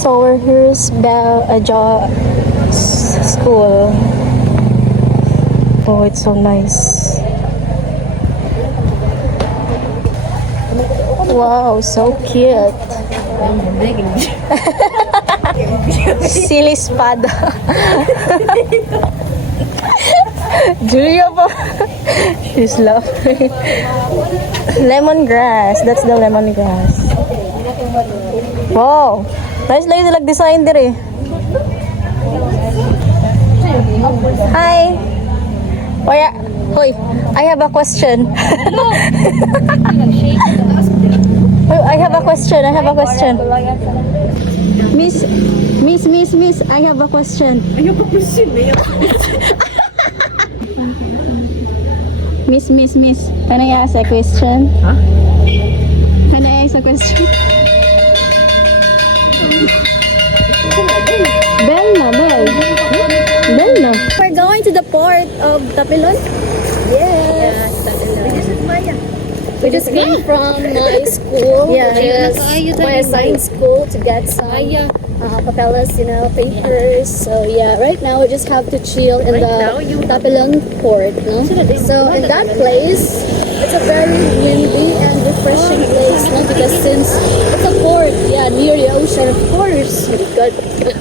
So we're here's school. Oh, it's so nice. Wow, so cute. Silly espada. Julia pa. She's laughing. Lemongrass. That's the lemongrass. Wow. Nice lang yung design dire. Hi. Hoy, I have a question. I have a question. Miss, I have a question. Miss, can I ask a question? Huh? Can I ask a question? Bell na. We're going to the port of Tapilon. Yes. This is Maya. We just came from my school, which is my assigned school, to get some papeles, papers. So yeah, right now we just have to chill in the Tapilon port. No? So in that place, it's a very windy and refreshing place, no? Because since it's a port, near the ocean, of course. Very good.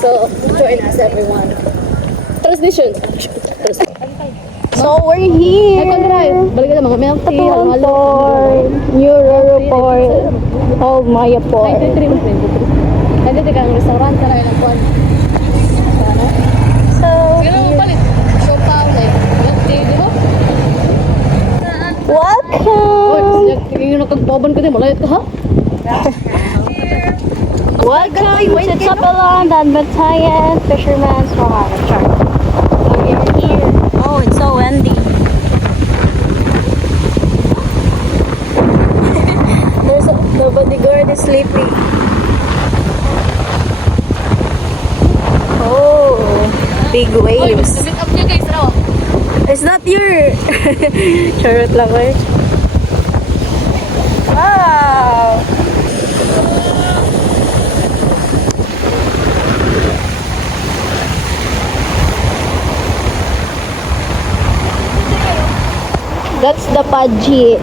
So join us, everyone. Transition. So we're here. Tapilon Port, New Roro Port, Old Maya Port. So welcome to Tapilon, Dan Batayan, Fisherman's Wharf. We're here. Oh, it's so windy. The bodyguard is sleeping. Oh, big waves. It's not your... Charot lang eh. Wow! That's the Pudgy.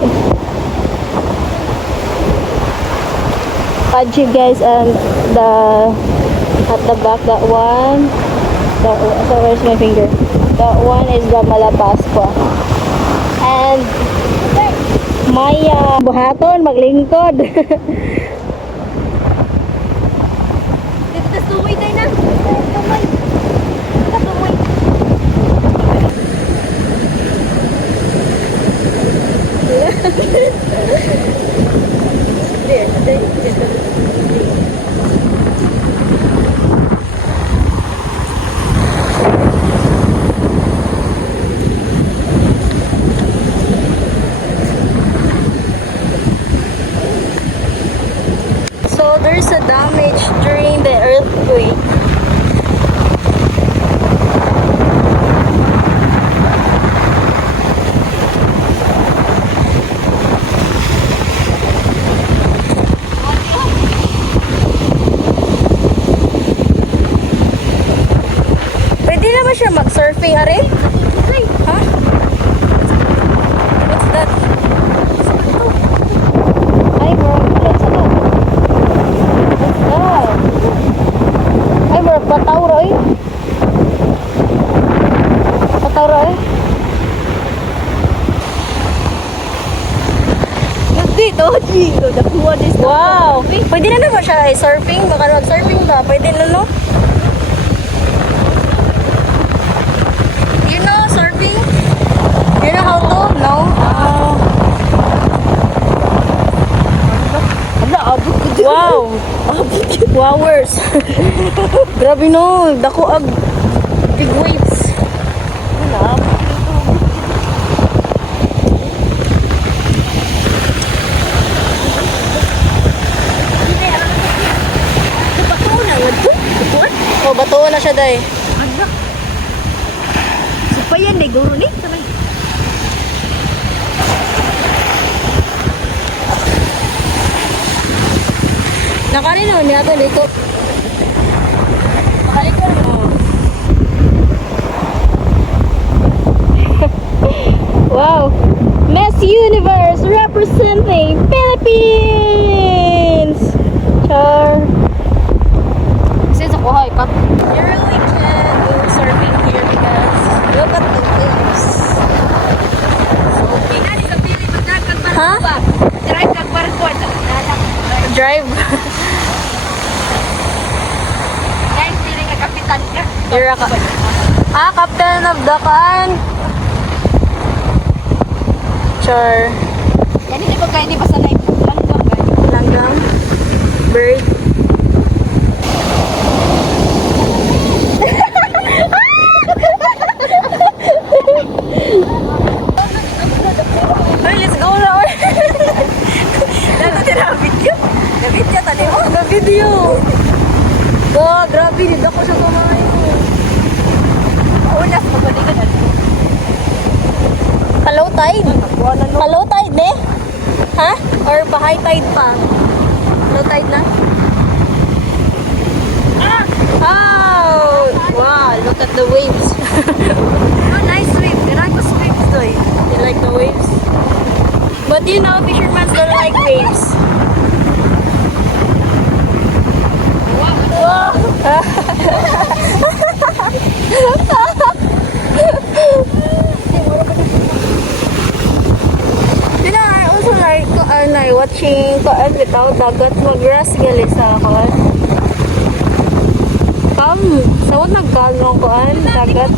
Pudgy, guys, and at the back, that one. So where's my finger? That one is the Malapascua. And Maya. Buhaton, maglingkod. Tumoy tayo na. So there's a damage during the earthquake. Pwede naman siya mag-surfing, are? Huh? What's that? Ay, bro. What's that? Ay, bro. Patawro eh. Wow! Pwede na naman siya surfing. Baka mag-surfing ka. Pwede na, no? You know surfing? You know how to? No? Wow! Wowers! Grabe no! Dako ag big waves. Oh, batuon na siya, day. Supayan na guro ni. Nakarin no, niya to liko. Nakaliko mo. Wow. Miss Universe representing Philippines. Char. Since ako hay ka. You really can go surfing here because look at the waves. Huh? Drive. You're a captain of the can. Char. Yan hindi ko kaya, hindi pa sanay. Langgang. Bird. Ay, let's go na. Dato din ang video. Na-video tali mo. Na-video. Oh, grabe. Hindi ako siya kumain. Unas, magbalikan na. Low tide? Low tide eh? Ha? Or pa high tide pa? Low tide na? Oh! Wow, look at the waves. Oh, nice swim. Kailangan ko swim doy. You like the waves? But you know, fishermen don't like waves. Wow! You know, I also like watching bitaw dagat mag-grass gali sa kuan. Sawad nagkalong kuan dagat.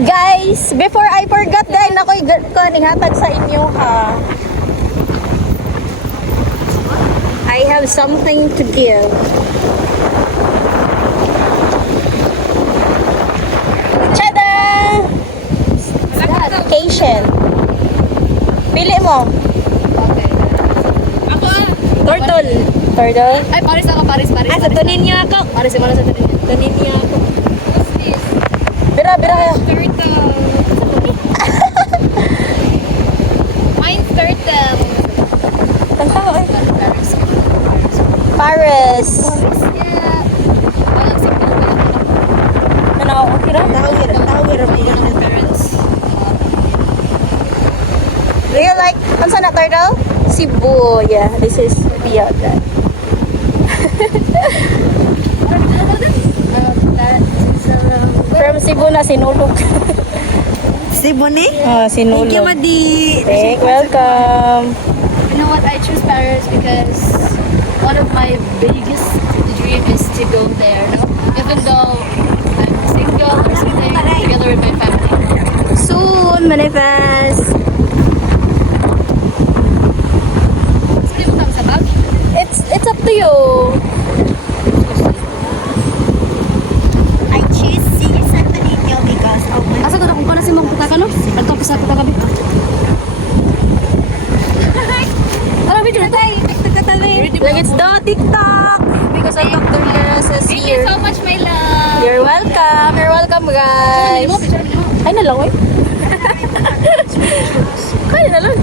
Guys, before I forgot dahil ako'y hatag sa inyo ha. I have something to give. Tada! Vacation. Pili mo. Ako Turtle. Turtle? Ay, Paris ako, Paris. Ah, sa tunin niya ako. Paris, yung sa tanin. Tunin niya ako. Bira. turtle. Mine's turtle. Kanta ko eh. Paris. Paris. Yeah. Walang signal ba yun? Ano, okay ra? Tawir. Ng parents. Do you like, ano na turtle? Cebu. Yeah, this is beyond that. From Cebu na sinulog. Cebu ni? Sinulog. Thank you, Madi. Welcome. You know what? I choose Paris because one of my biggest dream is to go there. No? Even though I'm single or something, together with my family. Soon, manifest. Hindi mo kami sa bag? It's up to you. I choose Santo Niño because of my... Asa ko na kung paano si Mang Putaka, no? Nagtapos na Putaka, bi. Tara, video na tayo. Like it's the TikTok. Because of Dr. Veras is Thank you here. so much, my love. You're welcome. You're welcome, guys. Picture mo. Ay, nalang, eh. Kaya na lang.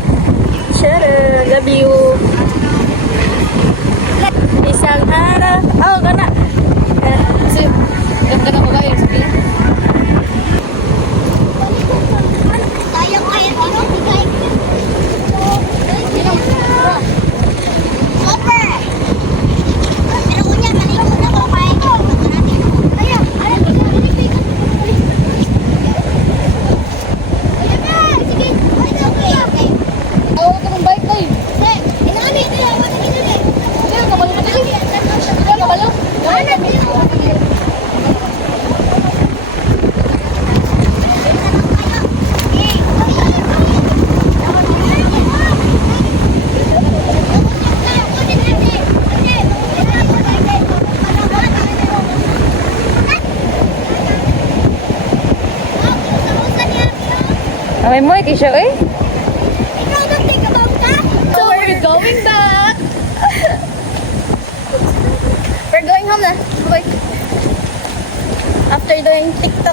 Sharon, love you. Isang araw. Oh, kana. Kasi, ganda na babae. Sige. Sayang kaya dito, bigay. Super! Pero kunya, maligo na ko kaya ito. Kaya, alam mo, sige. It's okay, okay. Tawag ka ng bike, tay. Hindi, inami, hindi ako nagigil eh. Kaya, kabalo na tayo. Kaya, kabalo. Amay mo, ikisyo eh. So, we're going back. We're going home na. Bye. After doing TikTok.